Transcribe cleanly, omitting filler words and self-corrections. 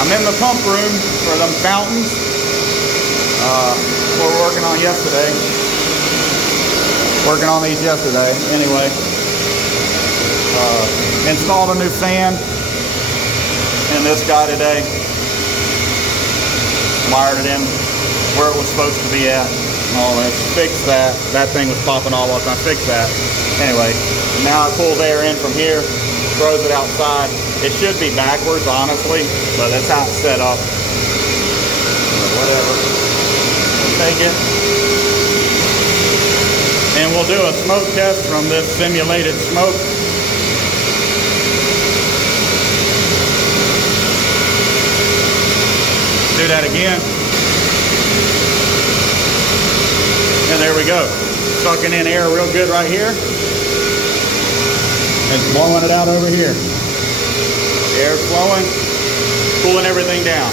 I'm in the pump room for them fountains. We were working on yesterday. Working on these yesterday. Anyway, installed a new fan in this guy today. Wired it in where it was supposed to be at. All that. Fixed that. That thing was popping all up. I fixed that. Anyway, now I pull the air in from here, throws it outside. It should be backwards, honestly, but that's how it's set up. Whatever. Take it. And we'll do a smoke test from this simulated smoke. Do that again. And there we go. Sucking in air real good right here. And blowing it out over here. The air's flowing, cooling everything down.